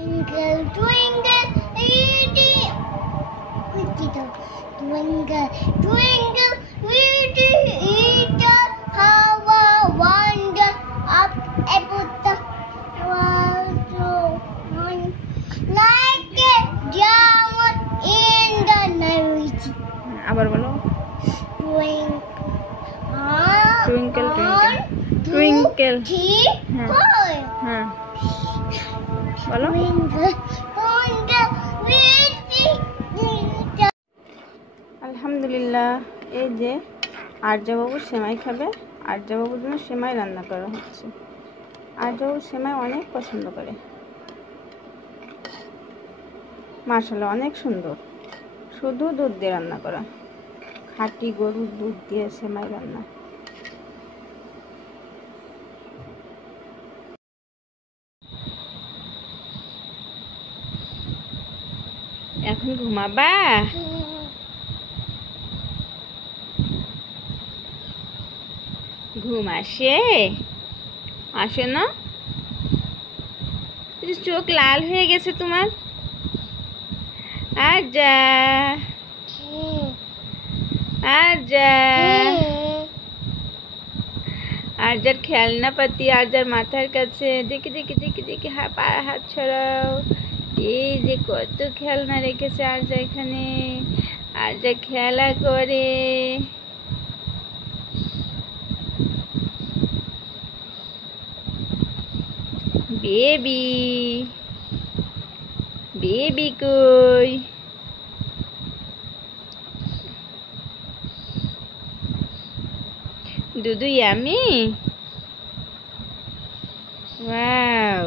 Twinkle, twinkle, twinkle, twinkle, little how I wonder up above the world, like a diamond in the night. আবার বলো Twinkle, twinkle, twinkle, twinkle, 2, 3, 4. হ্যাঁ বলো। Twinkle, twinkle, little. আলহামদুলিল্লাহ, এই যে আর্যবাবু সেমাই খাবে। আর্যবাবুর জন্য সেমাই রান্না করা হচ্ছে। আর্যবাবু সেমাই অনেক পছন্দ করে, মাশাআল্লাহ অনেক সুন্দর। শুধু দুধ দিয়ে রান্না করা, খাঁটি গরুর দুধ দিয়ে সেমাই রান্না। এখন ঘুমাবা? ঘুম আসে না? চোখ লাল হয়ে গেছে তোমার। আরজা আরজার খেলনা পাতি আরজার মাথার কাছে। দেখি দেখি দেখি দেখি, হাত ছড়াও। এই যে কত খেলনা রেখেছে আরজা এখানে। আরজা খেলা করে। বেবি বেবি কই? দুধু ইয়ামি। ওয়াও।